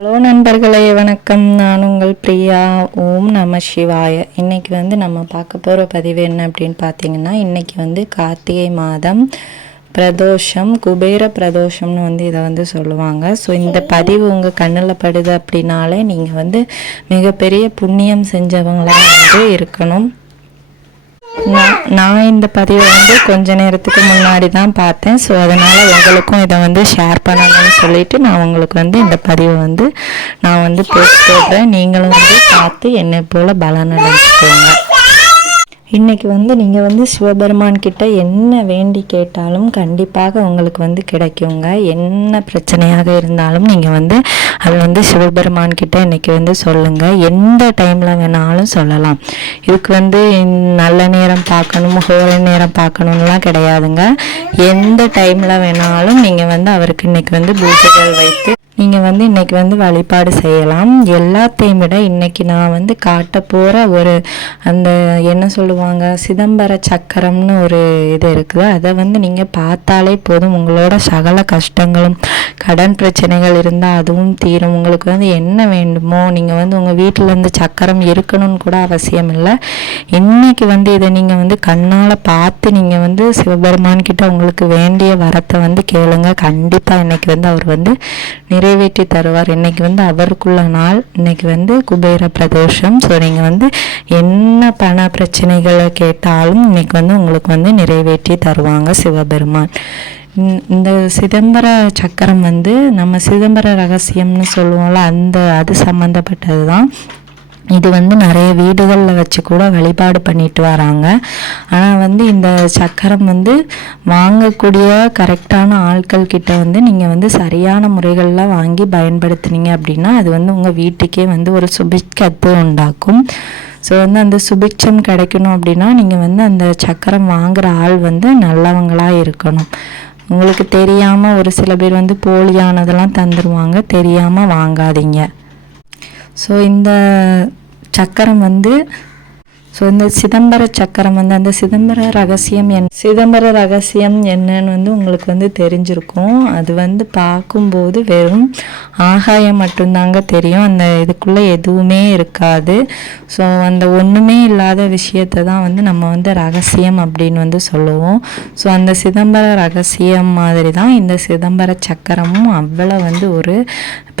Hello நண்பர்களே, வணக்கம். நான் உங்கள் பிரியா. ஓம் நம சிவாய. இன்றைக்கி நம்ம பார்க்க போகிற பதிவு என்ன அப்படின்னு பார்த்தீங்கன்னா, இன்றைக்கி கார்த்திகை மாதம் பிரதோஷம், குபேர பிரதோஷம்னு இதை சொல்லுவாங்க. ஸோ இந்த பதிவு உங்கள் கண்ணில் படுது அப்படின்னாலே நீங்கள் மிகப்பெரிய புண்ணியம் செஞ்சவங்களாக இருக்கணும். நான் இந்த பதிவை கொஞ்ச நேரத்துக்கு முன்னாடி தான் பார்த்தேன். ஸோ அதனால் உங்களுக்கும் இதை ஷேர் பண்ணணும்னு சொல்லிட்டு நான் உங்களுக்கு இந்த பதிவை நான் போஸ்ட் போடுறேன். நீங்களும் பார்த்து என்னை போல் பலனடைஞ்சுக்கோங்க. இன்றைக்கி நீங்கள் சிவபெருமான் கிட்ட என்ன வேண்டி கேட்டாலும் கண்டிப்பாக உங்களுக்கு கிடைக்குங்க. என்ன பிரச்சனையாக இருந்தாலும் நீங்கள் அது சிவபெருமான் கிட்ட இன்றைக்கி சொல்லுங்கள். எந்த டைமில் வேணாலும் சொல்லலாம். இதுக்கு நல்ல நேரம் பார்க்கணும், ஹோர நேரம் பார்க்கணும்லாம் கிடையாதுங்க. எந்த டைமில் வேணாலும் நீங்கள் அவருக்கு இன்றைக்கி பூஜைகள் வைத்து நீங்கள் இன்றைக்கி வழிபாடு செய்யலாம். எல்லாத்தையும் விட இன்றைக்கி நான் காட்ட போகிற ஒரு அந்த என்ன சொல்லுவாங்க, சிதம்பர சக்கரம்னு ஒரு இது இருக்குது. அதை நீங்கள் பார்த்தாலே போதும். உங்களோட சகல கஷ்டங்களும், கடன் பிரச்சனைகள் இருந்தால் அதுவும் தீரும். உங்களுக்கு என்ன வேண்டுமோ நீங்கள் உங்கள் வீட்டில் இருந்து சக்கரம் இருக்கணும்னு கூட அவசியம் இல்லை. இன்றைக்கி இதை நீங்கள் கண்ணால் பார்த்து நீங்கள் சிவபெருமான் கிட்ட உங்களுக்கு வேண்டிய வரத்தை கேளுங்க. கண்டிப்பாக இன்றைக்கி அவர் நிறைவேற்றி தருவார். இன்னைக்கு அவருக்குள்ள நாள். இன்னைக்கு குபேர பிரதோஷம். ஸோ நீங்கள் என்ன பண பிரச்சனைகளை கேட்டாலும் இன்னைக்கு உங்களுக்கு நிறைவேற்றி தருவாங்க சிவபெருமான். இந்த சிதம்பர சக்கரம் நம்ம சிதம்பர ரகசியம்னு சொல்லுவோம்ல, அது சம்மந்தப்பட்டது தான். இது நிறைய வீடுகளில் வச்சு கூட வழிபாடு பண்ணிட்டு வராங்க. ஆனால் இந்த சக்கரம் வாங்கக்கூடிய கரெக்டான ஆட்கள் கிட்ட நீங்கள் சரியான முறைகளில் வாங்கி பயன்படுத்தினீங்க அப்படின்னா அது உங்கள் வீட்டுக்கே ஒரு சுபிட்சத்தை உண்டாக்கும். ஸோ அந்த சுபிட்சம் கிடைக்கணும் அப்படின்னா நீங்கள் அந்த சக்கரம் வாங்குகிற ஆள் நல்லவங்களாக இருக்கணும். உங்களுக்கு தெரியாமல் ஒரு சில பேர் போலியானதெல்லாம் தந்துடுவாங்க. தெரியாமல் வாங்காதீங்க. ஸோ இந்த சக்கரம் இந்த சிதம்பர சக்கரம் அந்த சிதம்பர ரகசியம் என்னன்னு உங்களுக்கு தெரிஞ்சிருக்கும். அது பார்க்கும்போது வெறும் ஆகாயம் மட்டும்தாங்க தெரியும். அந்த இதுக்குள்ளே எதுவுமே இருக்காது. ஸோ அந்த ஒன்றுமே இல்லாத விஷயத்தை தான் நம்ம ரகசியம் அப்படின்னு சொல்லுவோம். ஸோ அந்த சிதம்பர ரகசியம் மாதிரி தான் இந்த சிதம்பர சக்கரமும் அவ்வளோ ஒரு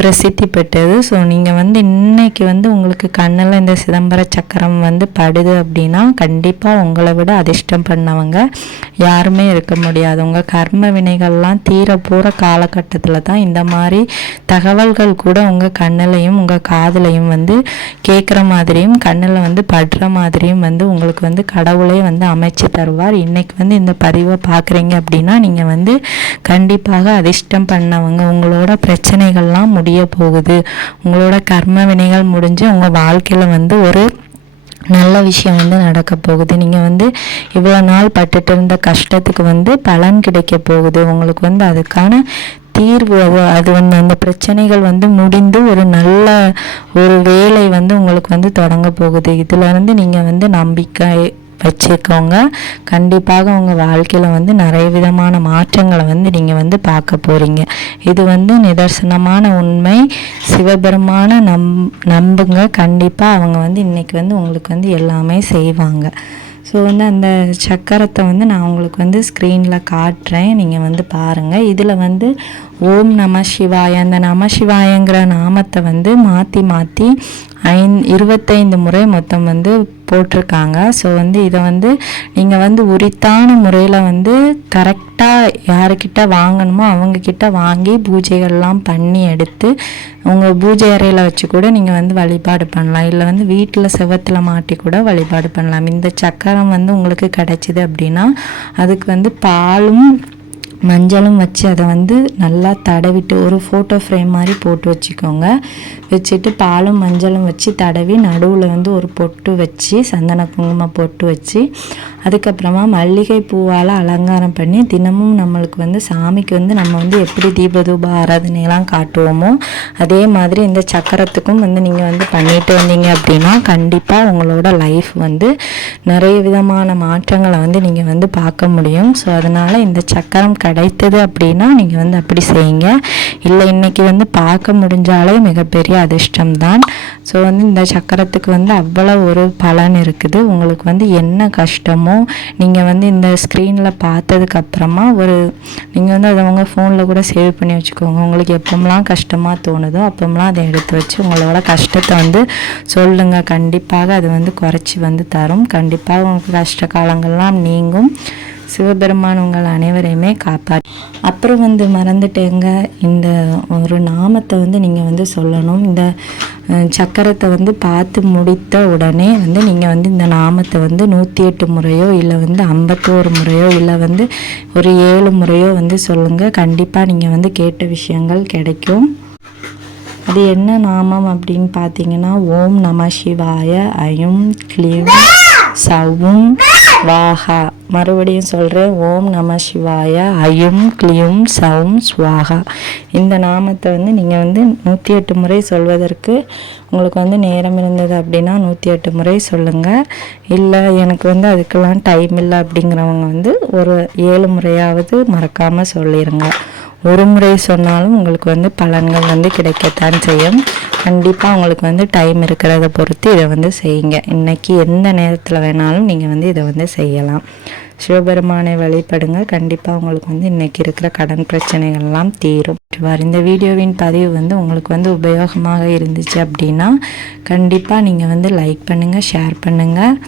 பிரசித்தி பெற்றது. ஸோ நீங்கள் இன்னைக்கு உங்களுக்கு கண்ணில் இந்த சிதம்பர சக்கரம் படுது அப்படின்னா கண்டிப்பாக உங்களை விட அதிர்ஷ்டம் பண்ணவங்க யாருமே இருக்க முடியாது. உங்கள் கர்ம வினைகள்லாம் தீர போகிற காலகட்டத்தில் தான் இந்த மாதிரி தகவல்கள் கூட உங்கள் கண்ணிலையும் உங்கள் காதுலையும் கேட்குற மாதிரியும் கண்ணில் படுற மாதிரியும் உங்களுக்கு கடவுளே அமைச்சு தருவார். இன்னைக்கு இந்த பதிவை பார்க்குறீங்க அப்படின்னா நீங்கள் கண்டிப்பாக அதிர்ஷ்டம் பண்ணவங்க. உங்களோட பிரச்சனைகள்லாம் முடிய போகுது. உங்களோட கர்ம வினைகள் முடிஞ்சு உங்கள் வாழ்க்கையில் ஒரு நல்ல விஷயம் நடக்க போகுது. நீங்கள் இவ்வளோ நாள் பட்டுட்டு இருந்த கஷ்டத்துக்கு பலன் கிடைக்க போகுது. உங்களுக்கு அதுக்கான தீர்வு அது அந்த பிரச்சனைகள் முடிந்து ஒரு நல்ல ஒரு வேலை உங்களுக்கு தொடங்க போகுது. இதில் நீங்கள் நம்பிக்கை வச்சுக்கோங்க. கண்டிப்பாக உங்கள் வாழ்க்கையில் நிறைய விதமான மாற்றங்களை நீங்கள் பார்க்க போகிறீங்க. இது நிதர்சனமான உண்மை. சிவபெருமான நம்புங்க. கண்டிப்பாக அவங்க இன்றைக்கி உங்களுக்கு எல்லாமே செய்வாங்க. ஸோ அந்த சக்கரத்தை நான் உங்களுக்கு ஸ்க்ரீனில் காட்டுறேன். நீங்கள் பாருங்கள். இதில் ஓம் நம சிவாய, அந்த நம சிவாயங்கிற நாமத்தை மாற்றி 25 முறை மொத்தம் போட்டிருக்காங்க. ஸோ இதை நீங்கள் உரித்தான முறையில் கரெக்டாக யாருக்கிட்ட வாங்கணுமோ அவங்கக்கிட்ட வாங்கி பூஜைகள்லாம் பண்ணி எடுத்து உங்கள் பூஜை அறையில் வச்சு கூட நீங்கள் வழிபாடு பண்ணலாம். இல்லை வீட்டில் செவத்தில் மாட்டி கூட வழிபாடு பண்ணலாம். இந்த சக்கரம் உங்களுக்கு கிடைச்சிது அப்படின்னா அதுக்கு பாலும் மஞ்சளும் வச்சு அதை நல்லா தடவிட்டு ஒரு ஃபோட்டோ ஃப்ரேம் மாதிரி போட்டு வச்சுக்கோங்க. வச்சுட்டு பாலும் மஞ்சளும் வச்சு தடவி நடுவில் ஒரு பொட்டு வச்சு சந்தன குங்குமம் பொட்டு வச்சு அதுக்கப்புறமா மல்லிகை பூவால் அலங்காரம் பண்ணி தினமும் நம்மளுக்கு வந்து சாமிக்கு வந்து நம்ம வந்து எப்படி தீபதூப ஆராதனையெல்லாம் காட்டுவோமோ அதே மாதிரி இந்த சக்கரத்துக்கும் வந்து நீங்கள் வந்து பண்ணிட்டு வந்தீங்க அப்படின்னா கண்டிப்பாக உங்களோட லைஃப் வந்து நிறைய விதமான மாற்றங்களை வந்து நீங்கள் வந்து பார்க்க முடியும். ஸோ அதனால் இந்த சக்கரம் கிடைத்தது அப்படின்னா நீங்கள் வந்து அப்படி செய்யுங்க. இல்லை இன்றைக்கி வந்து பார்க்க முடிஞ்சாலே மிகப்பெரிய அதிர்ஷ்டம்தான். ஸோ வந்து இந்த சக்கரத்துக்கு வந்து அவ்வளோ ஒரு பலன் இருக்குது. உங்களுக்கு வந்து என்ன கஷ்டமோ நீங்கள் வந்து இந்த ஸ்க்ரீனில் பார்த்ததுக்கப்புறமா நீங்கள் வந்து அதை உங்கள் ஃபோனில் கூட சேவ் பண்ணி வச்சுக்கோங்க. உங்களுக்கு எப்போம்லாம் கஷ்டமாக தோணுதோ அப்போம்லாம் அதை எடுத்து வச்சு உங்களோட கஷ்டத்தை வந்து சொல்லுங்கள். கண்டிப்பாக அது வந்து குறைச்சி வந்து தரும். கண்டிப்பாக உங்களுக்கு கஷ்ட காலங்கள்லாம் நீங்கும். சிவபெருமான் உங்கள் அனைவரையுமே காப்பாற்று. அப்புறம் வந்து மறந்துட்டேங்க, இந்த ஒரு நாமத்தை வந்து நீங்கள் வந்து சொல்லணும். இந்த சக்கரத்தை வந்து பார்த்து முடித்த உடனே வந்து நீங்கள் வந்து இந்த நாமத்தை வந்து 108 முறையோ இல்லை வந்து 51 முறையோ இல்லை வந்து ஒரு 7 முறையோ வந்து சொல்லுங்கள். கண்டிப்பாக நீங்கள் வந்து கேட்ட விஷயங்கள் கிடைக்கும். அது என்ன நாமம் அப்படின்னு பார்த்தீங்கன்னா, ஓம் நம சிவாய ஐயும் க்ளீம் சவும் ஸ்வாஹா. மறுபடியும் சொல்கிறேன், ஓம் நம சிவாய ஐயும் க்ளியும் சவும் ஸ்வாஹா. இந்த நாமத்தை வந்து நீங்கள் வந்து 108 முறை சொல்வதற்கு உங்களுக்கு வந்து நேரம் இருந்தது அப்படின்னா 108 முறை சொல்லுங்கள். இல்லை எனக்கு வந்து அதுக்கெல்லாம் டைம் இல்லை அப்படிங்கிறவங்க வந்து ஒரு 7 முறையாவது மறக்காமல் சொல்லிடுங்க. ஒரு முறை சொன்னாலும் உங்களுக்கு வந்து பலன்கள் வந்து கிடைக்கத்தான் செய்யும். கண்டிப்பாக உங்களுக்கு வந்து டைம் இருக்கிறத பொறுத்து இதை வந்து செய்யுங்க. இன்றைக்கி எந்த நேரத்தில் வேணாலும் நீங்கள் வந்து இதை வந்து செய்யலாம். சிவபெருமானை வழிபடுங்க. கண்டிப்பாக உங்களுக்கு வந்து இன்றைக்கி இருக்கிற கடன் பிரச்சனைகள்லாம் தீரும். இந்த வீடியோவின் பதிவு வந்து உங்களுக்கு வந்து உபயோகமாக இருந்துச்சு அப்படின்னா கண்டிப்பாக நீங்கள் வந்து லைக் பண்ணுங்கள், ஷேர் பண்ணுங்கள்.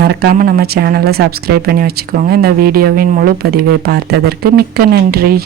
மறக்காமல் நம்ம சேனலை சப்ஸ்கிரைப் பண்ணி வச்சுக்கோங்க. இந்த வீடியோவின் முழு பதிவை பார்த்ததற்கு மிக்க நன்றி.